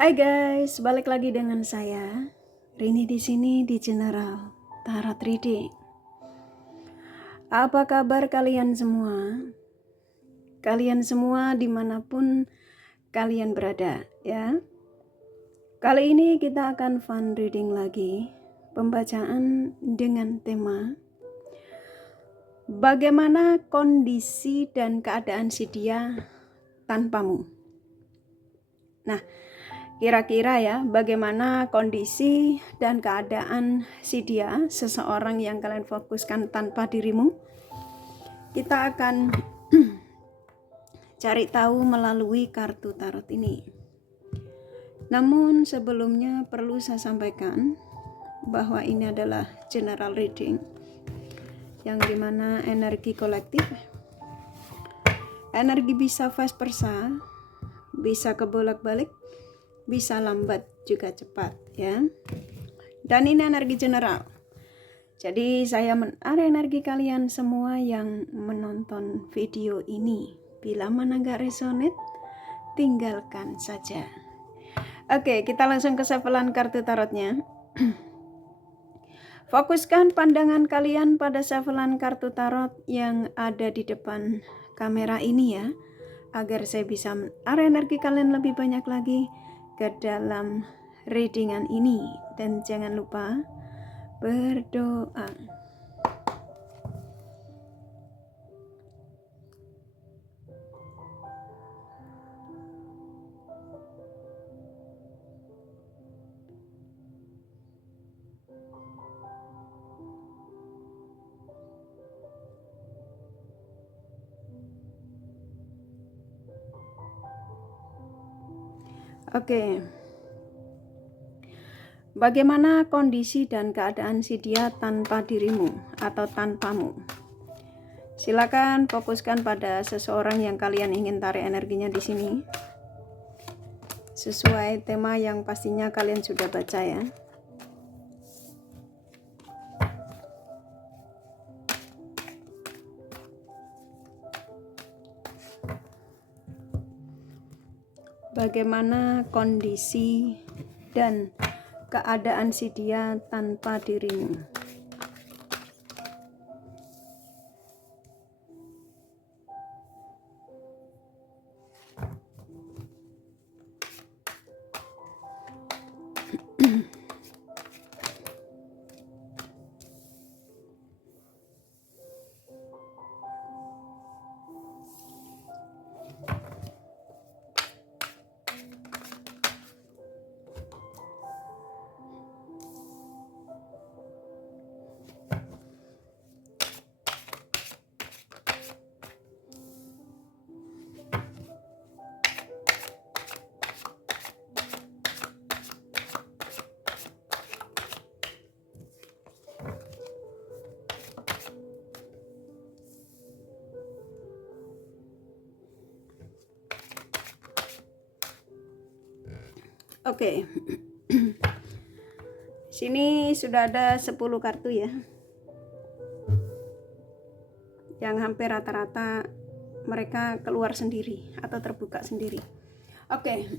Hai guys, balik lagi dengan saya Rini di sini di General Tarot Reading. Apa kabar kalian semua? Kalian semua dimanapun kalian berada ya. Kali ini kita akan fun reading lagi, pembacaan dengan tema bagaimana kondisi dan keadaan si dia tanpamu. Nah, kira-kira ya, bagaimana kondisi dan keadaan si dia, seseorang yang kalian fokuskan tanpa dirimu? Kita akan cari tahu melalui kartu tarot ini. Namun sebelumnya perlu saya sampaikan bahwa ini adalah general reading, yang dimana energi kolektif, energi bisa vice versa, bisa kebolak-balik, bisa lambat juga cepat ya. Dan ini energi general. Jadi saya menarik energi kalian semua yang menonton video ini. Bila mana nggak resonate, tinggalkan saja. Oke, kita langsung ke shufflean kartu tarotnya. Fokuskan pandangan kalian pada shufflean kartu tarot yang ada di depan kamera ini ya, agar saya bisa menarik energi kalian lebih banyak lagi ke dalam readingan ini. Dan jangan lupa berdoa. Oke. Bagaimana kondisi dan keadaan si dia tanpa dirimu atau tanpamu? Silakan fokuskan pada seseorang yang kalian ingin tarik energinya di sini. Sesuai tema yang pastinya kalian sudah baca ya. Bagaimana kondisi dan keadaan si dia tanpa dirimu? Oke. Sini sudah ada 10 kartu ya. Yang hampir rata-rata mereka keluar sendiri atau terbuka sendiri. Oke.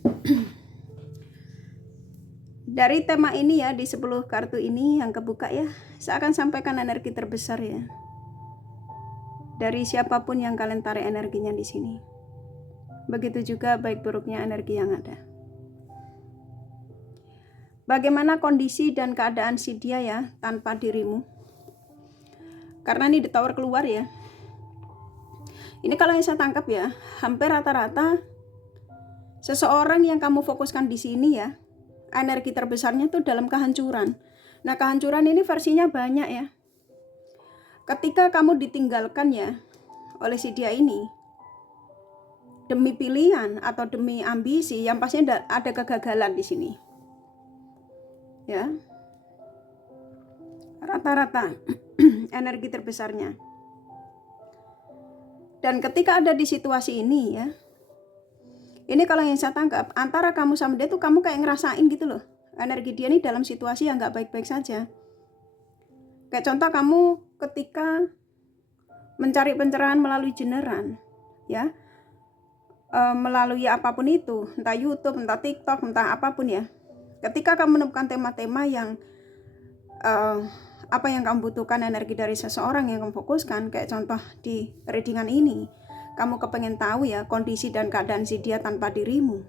Dari tema ini ya, di 10 kartu ini yang kebuka ya, saya akan sampaikan energi terbesar ya. Dari siapapun yang kalian tarik energinya di sini. Begitu juga baik buruknya energi yang ada. Bagaimana kondisi dan keadaan si dia ya tanpa dirimu? Karena ini the tower keluar ya. Ini kalau yang saya tangkap ya, hampir rata-rata seseorang yang kamu fokuskan di sini ya, energi terbesarnya tuh dalam kehancuran. Nah, kehancuran ini versinya banyak ya. Ketika kamu ditinggalkan ya oleh si dia ini, demi pilihan atau demi ambisi, yang pastinya ada kegagalan di sini. Ya, rata-rata energi terbesarnya. Dan ketika ada di situasi ini ya, ini kalau yang saya tangkap, antara kamu sama dia tuh kamu kayak ngerasain gitu loh, energi dia nih dalam situasi yang gak baik-baik saja. Kayak contoh kamu ketika mencari pencerahan melalui jeneran ya, melalui apapun itu, entah YouTube, entah TikTok, entah apapun ya. Ketika kamu menemukan tema-tema yang apa yang kamu butuhkan energi dari seseorang yang kamu fokuskan, kayak contoh di readingan ini, kamu kepengen tahu ya kondisi dan keadaan si dia tanpa dirimu.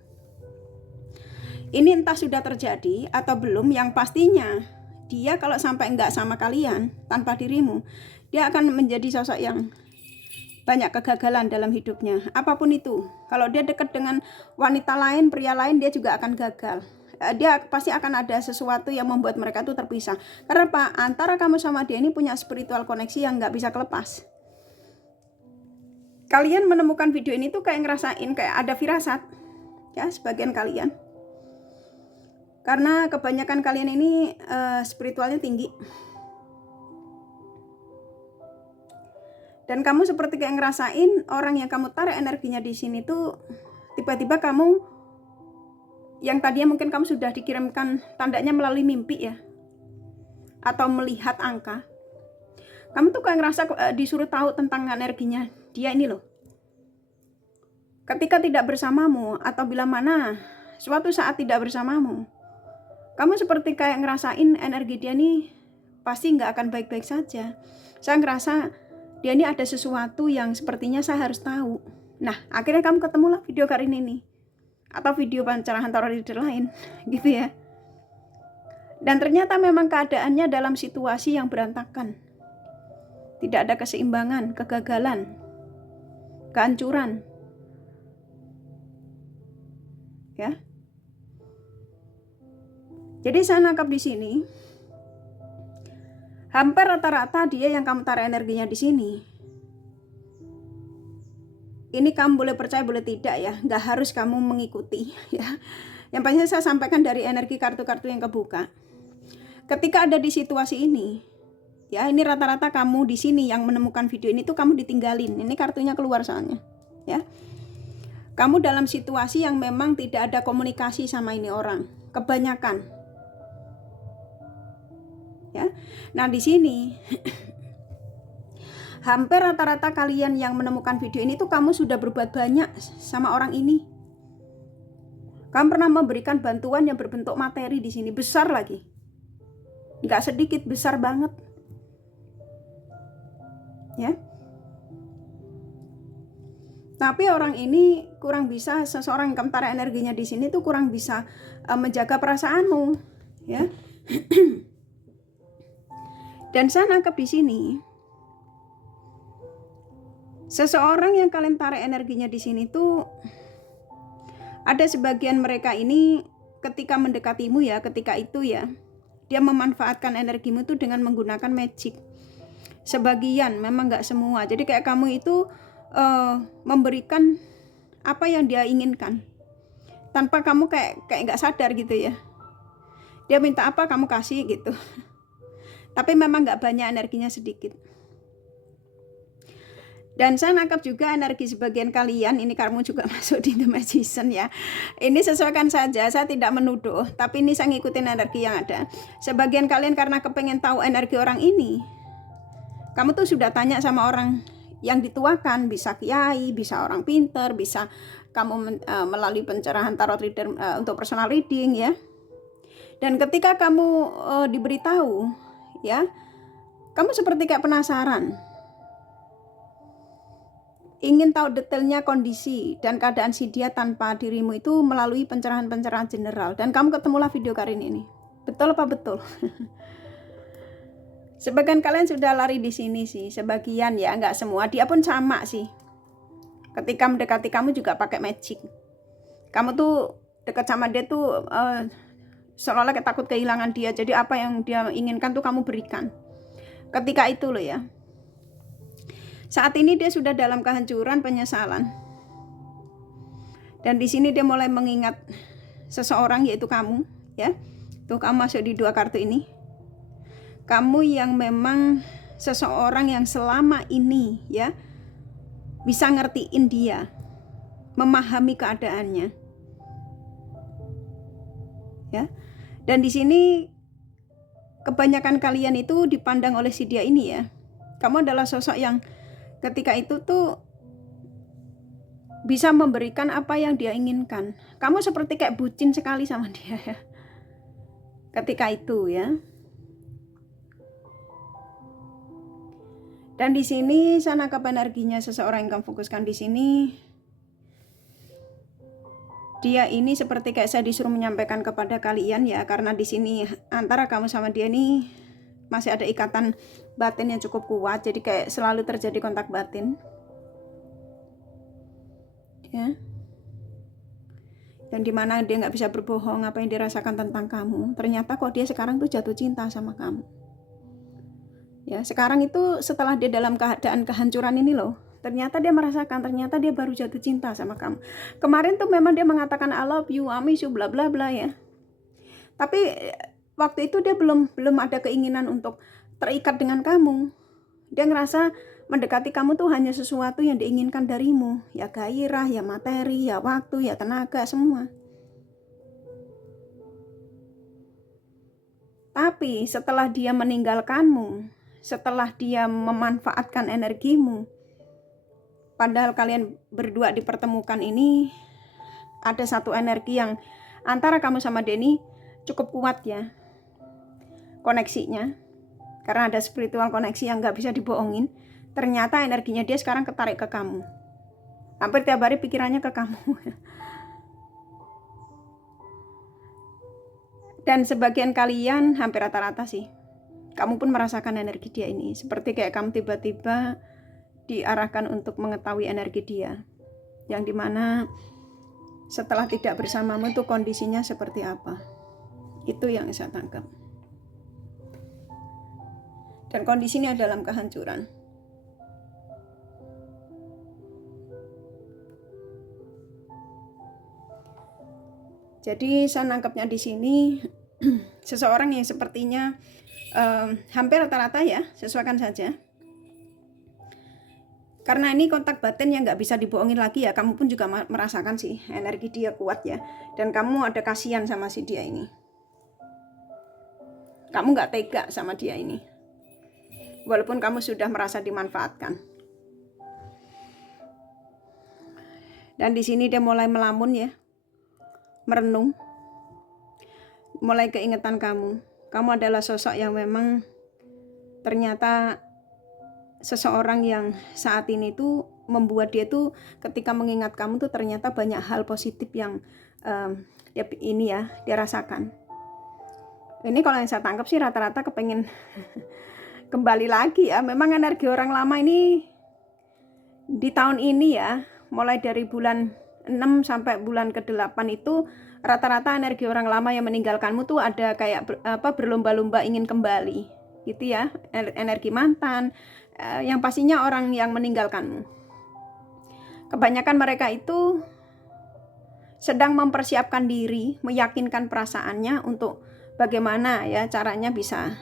Ini entah sudah terjadi atau belum, yang pastinya dia kalau sampai enggak sama kalian tanpa dirimu, dia akan menjadi sosok yang banyak kegagalan dalam hidupnya, apapun itu. Kalau dia dekat dengan wanita lain, pria lain, dia juga akan gagal. Dia pasti akan ada sesuatu yang membuat mereka itu terpisah. Karena apa? Antara kamu sama dia ini punya spiritual koneksi yang nggak bisa kelepas. Kalian menemukan video ini tuh kayak ngerasain kayak ada firasat, ya sebagian kalian. Karena kebanyakan kalian ini spiritualnya tinggi. Dan kamu seperti kayak ngerasain orang yang kamu tarik energinya di sini tuh tiba-tiba kamu yang tadinya mungkin kamu sudah dikirimkan tandanya melalui mimpi ya, atau melihat angka, kamu tuh kayak ngerasa disuruh tahu tentang energinya dia ini loh. Ketika tidak bersamamu atau bila mana suatu saat tidak bersamamu, kamu seperti kayak ngerasain energi dia nih pasti nggak akan baik-baik saja. Saya ngerasa dia ini ada sesuatu yang sepertinya saya harus tahu. Nah, akhirnya kamu ketemulah video kali ini nih, atau video pencerahan tarot reader lain gitu ya. Dan ternyata memang keadaannya dalam situasi yang berantakan. Tidak ada keseimbangan, kegagalan, kehancuran. Ya. Jadi saya nangkap di sini hampir rata-rata dia yang kamu taruh energinya di sini. Ini kamu boleh percaya boleh tidak ya, nggak harus kamu mengikuti ya. Yang pastinya saya sampaikan dari energi kartu-kartu yang kebuka. Ketika ada di situasi ini, ya ini rata-rata kamu di sini yang menemukan video ini tuh kamu ditinggalin. Ini kartunya keluar soalnya, ya. Kamu dalam situasi yang memang tidak ada komunikasi sama ini orang, kebanyakan. Ya, nah di sini. Hampir rata-rata kalian yang menemukan video ini tuh kamu sudah berbuat banyak sama orang ini. Kamu pernah memberikan bantuan yang berbentuk materi di sini, besar lagi. Nggak sedikit, besar banget. Ya. Tapi orang ini kurang bisa, seseorang yang kamu taruh energinya di sini tuh kurang bisa menjaga perasaanmu, ya. Dan saya nangkep di sini. Seseorang yang kalian tarik energinya di sini tuh ada sebagian mereka ini ketika mendekatimu ya, ketika itu ya, dia memanfaatkan energimu itu dengan menggunakan magic. Sebagian, memang nggak semua. Jadi kayak kamu itu memberikan apa yang dia inginkan tanpa kamu kayak nggak sadar gitu ya. Dia minta apa kamu kasih gitu. Tapi memang nggak banyak, energinya sedikit. Dan saya nangkap juga energi sebagian kalian, ini kamu juga masuk di The Magician ya. Ini sesuaikan saja, saya tidak menuduh, tapi ini saya ngikutin energi yang ada. Sebagian kalian karena kepengen tahu energi orang ini, kamu tuh sudah tanya sama orang yang dituakan, bisa kiai, bisa orang pinter, bisa kamu melalui pencerahan tarot reader untuk personal reading ya. Dan ketika kamu diberitahu ya, kamu seperti kayak penasaran, ingin tahu detailnya kondisi dan keadaan si dia tanpa dirimu itu melalui pencerahan-pencerahan general. Dan kamu ketemulah video Karin ini. Betul apa betul? Sebagian kalian sudah lari di sini sih, sebagian ya, nggak semua. Dia pun sama sih. Ketika mendekati kamu juga pakai magic. Kamu tuh dekat sama dia tuh seolah-olah takut kehilangan dia. Jadi apa yang dia inginkan tuh kamu berikan. Ketika itu loh ya. Saat ini dia sudah dalam kehancuran, penyesalan. Dan di sini dia mulai mengingat seseorang, yaitu kamu, ya. Tuh kamu masuk di dua kartu ini. Kamu yang memang seseorang yang selama ini ya bisa ngertiin dia, memahami keadaannya. Ya. Dan di sini kebanyakan kalian itu dipandang oleh si dia ini ya. Kamu adalah sosok yang ketika itu tuh bisa memberikan apa yang dia inginkan. Kamu seperti kayak bucin sekali sama dia ya. Ketika itu ya. Dan di sini saya nangkap energinya seseorang yang kamu fokuskan di sini. Dia ini seperti kayak saya disuruh menyampaikan kepada kalian ya, karena di sini antara kamu sama dia ini masih ada ikatan batin yang cukup kuat, jadi kayak selalu terjadi kontak batin. Ya. Dan dimana dia nggak bisa berbohong apa yang dirasakan tentang kamu, ternyata kok dia sekarang tuh jatuh cinta sama kamu. Ya, sekarang itu setelah dia dalam keadaan kehancuran ini loh, ternyata dia merasakan, ternyata dia baru jatuh cinta sama kamu. Kemarin tuh memang dia mengatakan I love you, I miss you, bla bla bla ya. Tapi waktu itu dia belum ada keinginan untuk terikat dengan kamu. Dia ngerasa mendekati kamu tuh hanya sesuatu yang diinginkan darimu, ya gairah, ya materi, ya waktu, ya tenaga, semua. Tapi setelah dia meninggalkanmu, setelah dia memanfaatkan energimu, padahal kalian berdua dipertemukan ini, ada satu energi yang antara kamu sama Denny cukup kuat ya, koneksinya. Karena ada spiritual koneksi yang gak bisa dibohongin. Ternyata energinya dia sekarang ketarik ke kamu. Hampir tiap hari pikirannya ke kamu. Dan sebagian kalian, hampir rata-rata sih, kamu pun merasakan energi dia ini. Seperti kayak kamu tiba-tiba diarahkan untuk mengetahui energi dia. Yang dimana setelah tidak bersamamu itu kondisinya seperti apa. Itu yang saya tangkap. Dan kondisinya dalam kehancuran. Jadi saya nangkapnya di sini seseorang yang sepertinya hampir rata-rata ya, sesuaikan saja. Karena ini kontak batin yang nggak bisa dibohongin lagi ya, kamu pun juga merasakan sih energi dia kuat ya. Dan kamu ada kasihan sama si dia ini. Kamu nggak tega sama dia ini. Walaupun kamu sudah merasa dimanfaatkan. Dan di sini dia mulai melamun ya. Merenung. Mulai keingetan kamu. Kamu adalah sosok yang memang ternyata seseorang yang saat ini tuh membuat dia tuh ketika mengingat kamu tuh ternyata banyak hal positif yang dia rasakan. Ini kalau yang saya tangkap sih rata-rata kepengen kembali lagi ya. Memang energi orang lama ini di tahun ini ya, mulai dari bulan 6 sampai bulan ke-8 itu rata-rata energi orang lama yang meninggalkanmu tuh ada kayak berlomba-lomba ingin kembali gitu ya. Energi mantan, yang pastinya orang yang meninggalkanmu. Kebanyakan mereka itu sedang mempersiapkan diri, meyakinkan perasaannya untuk bagaimana ya caranya bisa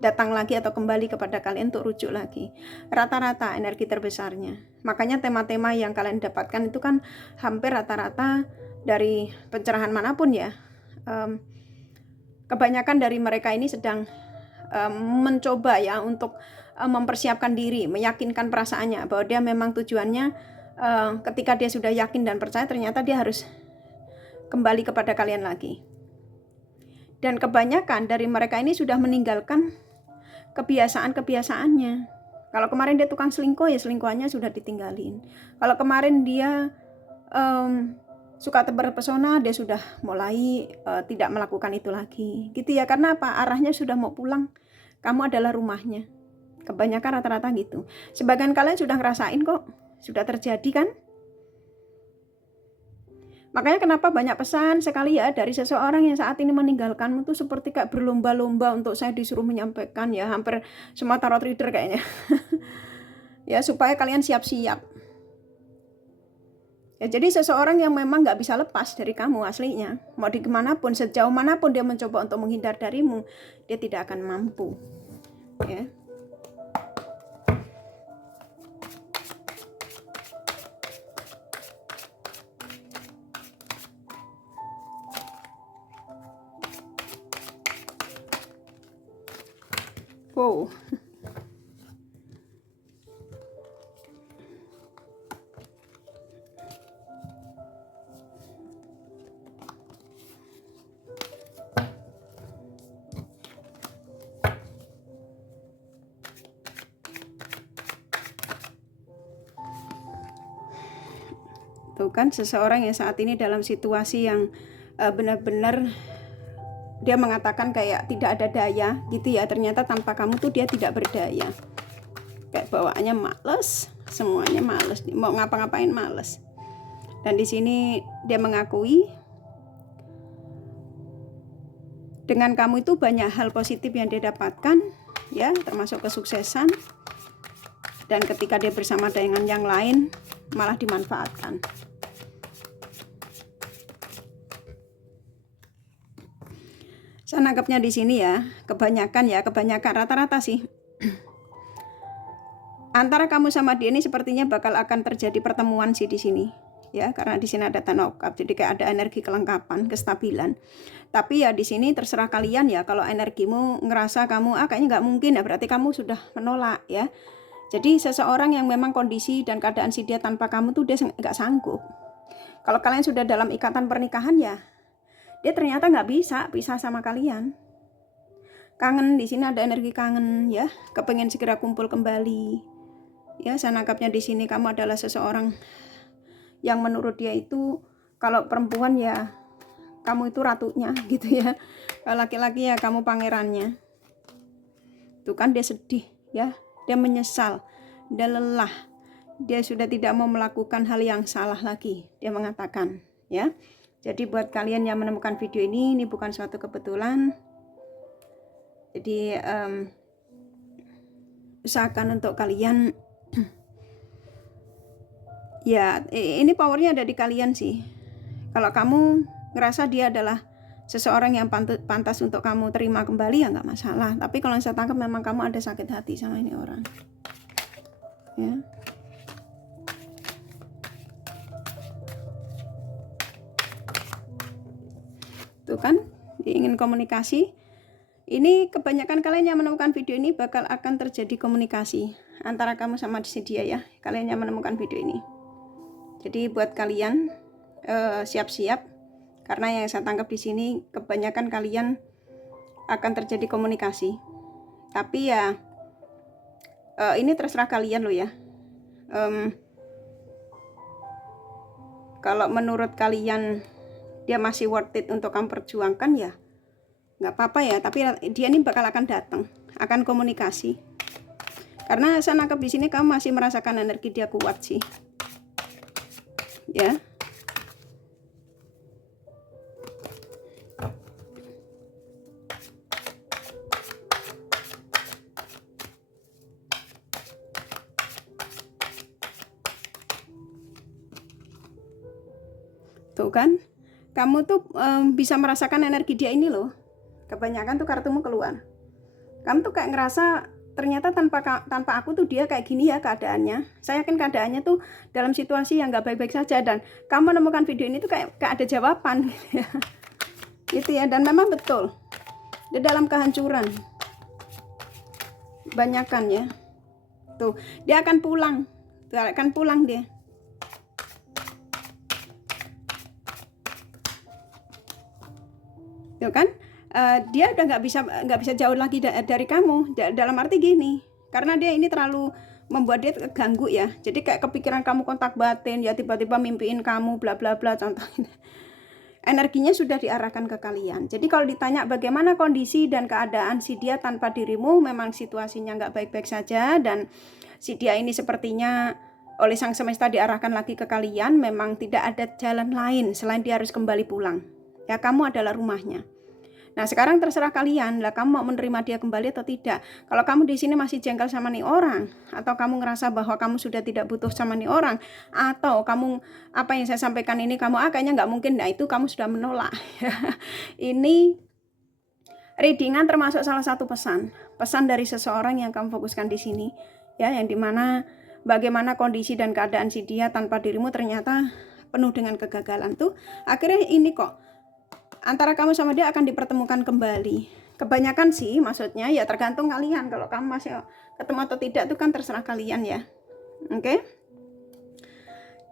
datang lagi atau kembali kepada kalian untuk rujuk lagi. Rata-rata energi terbesarnya. Makanya tema-tema yang kalian dapatkan itu kan hampir rata-rata dari pencerahan manapun ya. Kebanyakan dari mereka ini sedang mencoba ya untuk mempersiapkan diri, meyakinkan perasaannya bahwa dia memang tujuannya ketika dia sudah yakin dan percaya ternyata dia harus kembali kepada kalian lagi. Dan kebanyakan dari mereka ini sudah meninggalkan kebiasaan-kebiasaannya. Kalau kemarin dia tukang selingkuh ya selingkuhannya sudah ditinggalin. Kalau kemarin dia suka terpesona dia sudah mulai tidak melakukan itu lagi. Gitu ya, karena apa? Arahnya sudah mau pulang. Kamu adalah rumahnya. Kebanyakan rata-rata gitu. Sebagian kalian sudah ngerasain kok. Sudah terjadi kan? Makanya kenapa banyak pesan sekali ya dari seseorang yang saat ini meninggalkanmu tuh seperti kayak berlomba-lomba untuk saya disuruh menyampaikan ya, hampir semua tarot reader kayaknya. Ya supaya kalian siap-siap. Ya jadi seseorang yang memang gak bisa lepas dari kamu aslinya. Mau di kemanapun, sejauh manapun dia mencoba untuk menghindar darimu, dia tidak akan mampu. Ya. Wow. Tuh kan, seseorang yang saat ini dalam situasi yang benar-benar dia mengatakan kayak tidak ada daya gitu ya. Ternyata tanpa kamu tuh dia tidak berdaya. Kayak bawaannya males, semuanya males, mau ngapa-ngapain males. Dan di sini dia mengakui dengan kamu itu banyak hal positif yang dia dapatkan, ya, termasuk kesuksesan. Dan ketika dia bersama dengan yang lain malah dimanfaatkan. Saya nangkepnya di sini ya, kebanyakan rata-rata sih. Antara kamu sama dia ini sepertinya bakal akan terjadi pertemuan sih di sini. Ya, karena di sini ada Ten of Cups, jadi kayak ada energi kelengkapan, kestabilan. Tapi ya di sini terserah kalian ya, kalau energimu ngerasa kamu kayaknya nggak mungkin ya, berarti kamu sudah menolak ya. Jadi seseorang yang memang kondisi dan keadaan si dia tanpa kamu tuh dia nggak sanggup. Kalau kalian sudah dalam ikatan pernikahan ya, dia ternyata nggak bisa pisah sama kalian. Kangen, di sini ada energi kangen ya, kepengen segera kumpul kembali. Ya, saya nangkapnya di sini kamu adalah seseorang yang menurut dia itu, kalau perempuan ya kamu itu ratunya gitu ya. Kalau laki-laki ya kamu pangerannya. Tuh kan dia sedih ya. Dia menyesal, dia lelah, dia sudah tidak mau melakukan hal yang salah lagi, dia mengatakan ya. Jadi buat kalian yang menemukan video ini bukan suatu kebetulan. Jadi usahakan untuk kalian ya, ini powernya ada di kalian sih. Kalau kamu ngerasa dia adalah seseorang yang pantas untuk kamu terima kembali ya nggak masalah. Tapi kalau saya tangkap memang kamu ada sakit hati sama ini orang. Ya. Tuh kan, dia ingin komunikasi. Ini kebanyakan kalian yang menemukan video ini bakal akan terjadi komunikasi antara kamu sama si dia ya. Kalian yang menemukan video ini. Jadi buat kalian siap-siap. Karena yang saya tangkap di sini kebanyakan kalian akan terjadi komunikasi. Tapi ya ini terserah kalian loh ya. Kalau menurut kalian dia masih worth it untuk kamu perjuangkan ya nggak apa-apa ya. Tapi dia ini bakal akan datang, akan komunikasi. Karena saya nangkap di sini kamu masih merasakan energi dia kuat sih. Ya. Tuh kan, kamu tuh bisa merasakan energi dia ini loh. Kebanyakan tuh kartumu keluar. Kamu tuh kayak ngerasa ternyata tanpa aku tuh dia kayak gini ya keadaannya. Saya yakin keadaannya tuh dalam situasi yang nggak baik-baik saja. Dan kamu menemukan video ini tuh kayak ada jawaban gitu ya. Gitu ya, dan memang betul. Dia dalam kehancuran. Banyakan ya. Tuh, dia akan pulang. Dia akan pulang dia. Tuh kan, dia udah nggak bisa jauh lagi dari kamu. Dalam arti gini, karena dia ini terlalu membuat dia terganggu ya. Jadi kayak kepikiran kamu kontak batin ya, tiba-tiba mimpiin kamu bla bla bla contohnya. Energinya sudah diarahkan ke kalian. Jadi kalau ditanya bagaimana kondisi dan keadaan si dia tanpa dirimu, memang situasinya nggak baik-baik saja. Dan si dia ini sepertinya oleh sang semesta diarahkan lagi ke kalian. Memang tidak ada jalan lain selain dia harus kembali pulang. Ya, kamu adalah rumahnya. Nah, sekarang terserah kalian lah, kamu mau menerima dia kembali atau tidak. Kalau kamu di sini masih jengkel sama nih orang, atau kamu ngerasa bahwa kamu sudah tidak butuh sama nih orang, atau kamu apa yang saya sampaikan ini kamu kayaknya nggak mungkin, nah itu kamu sudah menolak. Ini readingan termasuk salah satu pesan dari seseorang yang kamu fokuskan di sini, ya, yang dimana bagaimana kondisi dan keadaan si dia tanpa dirimu ternyata penuh dengan kegagalan tuh. Akhirnya ini kok antara kamu sama dia akan dipertemukan kembali. Kebanyakan sih maksudnya ya tergantung kalian. Kalau kamu masih ketemu atau tidak itu kan terserah kalian ya. Oke?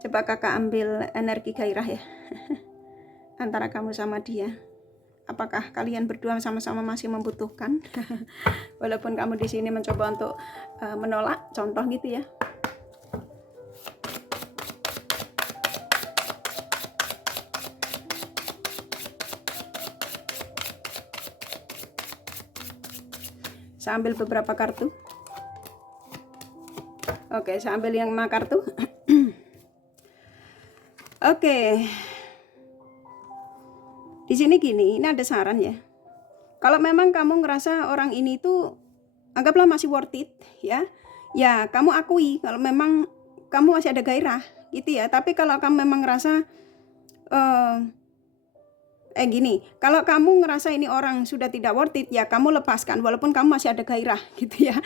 Coba kakak ambil energi gairah ya. Antara kamu sama dia. Apakah kalian berdua sama-sama masih membutuhkan? Walaupun kamu di sini mencoba untuk menolak, contoh gitu ya. Saya ambil beberapa kartu. Oke, saya ambil yang 5 kartu. Oke. Di sini gini, ini ada saran ya. Kalau memang kamu ngerasa orang ini tuh anggaplah masih worth it ya. Ya, kamu akui kalau memang kamu masih ada gairah gitu ya. Tapi kalau kamu memang ngerasa gini, kalau kamu ngerasa ini orang sudah tidak worth it, ya kamu lepaskan walaupun kamu masih ada gairah gitu ya.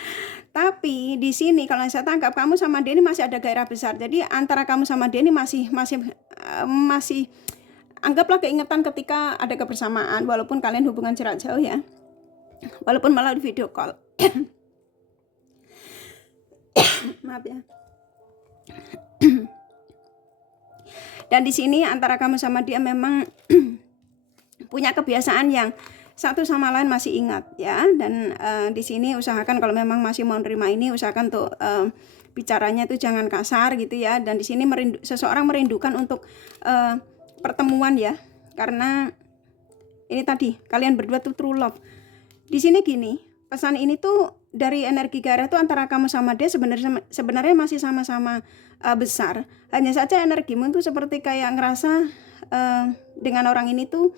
Tapi di sini kalau saya tangkap kamu sama dia ini masih ada gairah besar. Jadi antara kamu sama dia ini masih anggaplah keingetan ketika ada kebersamaan walaupun kalian hubungan jarak jauh ya. Walaupun melalui video call. Maaf ya. Dan di sini antara kamu sama dia memang punya kebiasaan yang satu sama lain masih ingat ya. Dan di sini usahakan kalau memang masih mau nerima ini, usahakan tuh bicaranya itu jangan kasar gitu ya. Dan di sini seseorang merindukan untuk pertemuan ya, karena ini tadi kalian berdua tuh true love. Di sini gini, pesan ini tuh dari energi gairah tuh antara kamu sama dia sebenarnya masih sama-sama besar. Hanya saja energimu tuh seperti kayak ngerasa dengan orang ini tuh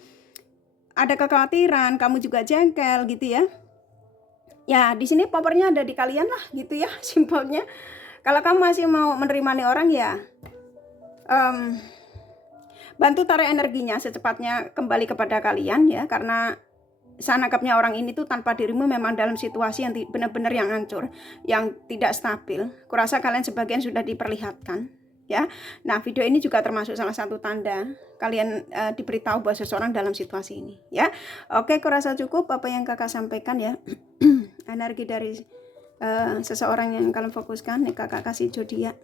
ada kekhawatiran, kamu juga jengkel gitu ya. Ya di sini powernya ada di kalian lah gitu ya, simpelnya. Kalau kamu masih mau menerima nih orang ya, bantu tarik energinya secepatnya kembali kepada kalian ya, karena saya nangkapnya orang ini tuh tanpa dirimu memang dalam situasi yang benar-benar yang hancur, yang tidak stabil. Kurasa kalian sebagian sudah diperlihatkan ya. Nah video ini juga termasuk salah satu tanda kalian diberitahu bahwa seseorang dalam situasi ini ya. Oke, kurasa cukup apa yang kakak sampaikan ya. Energi dari seseorang yang kalian fokuskan nih, kakak kasih zodiak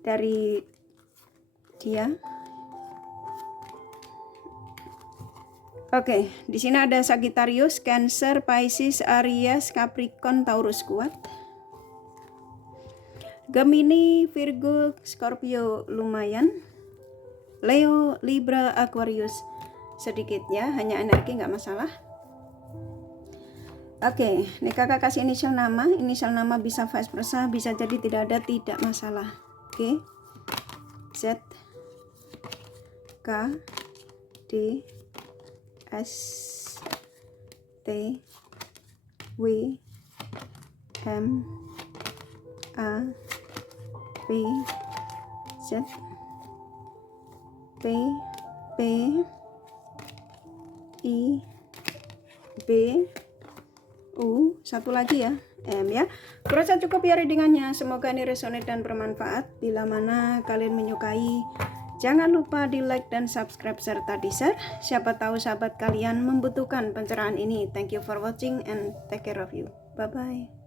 dari dia. Oke, di sini ada Sagittarius, Cancer, Pisces, Aries, Capricorn, Taurus kuat. Gemini, Virgo, Scorpio lumayan. Leo, Libra, Aquarius sedikit ya, hanya energi nggak masalah. Oke, nih kakak kasih inisial nama bisa vice versa, bisa jadi tidak ada, tidak masalah. Oke, Z, K, D, S, T, W, M, A, P, Z, P, I, B, U, satu lagi ya, M ya. Kurasa cukup ya readingannya. Semoga ini resonate dan bermanfaat. Bila mana kalian menyukai, jangan lupa di like dan subscribe serta di share. Siapa tahu sahabat kalian membutuhkan pencerahan ini. Thank you for watching and take care of you. Bye bye.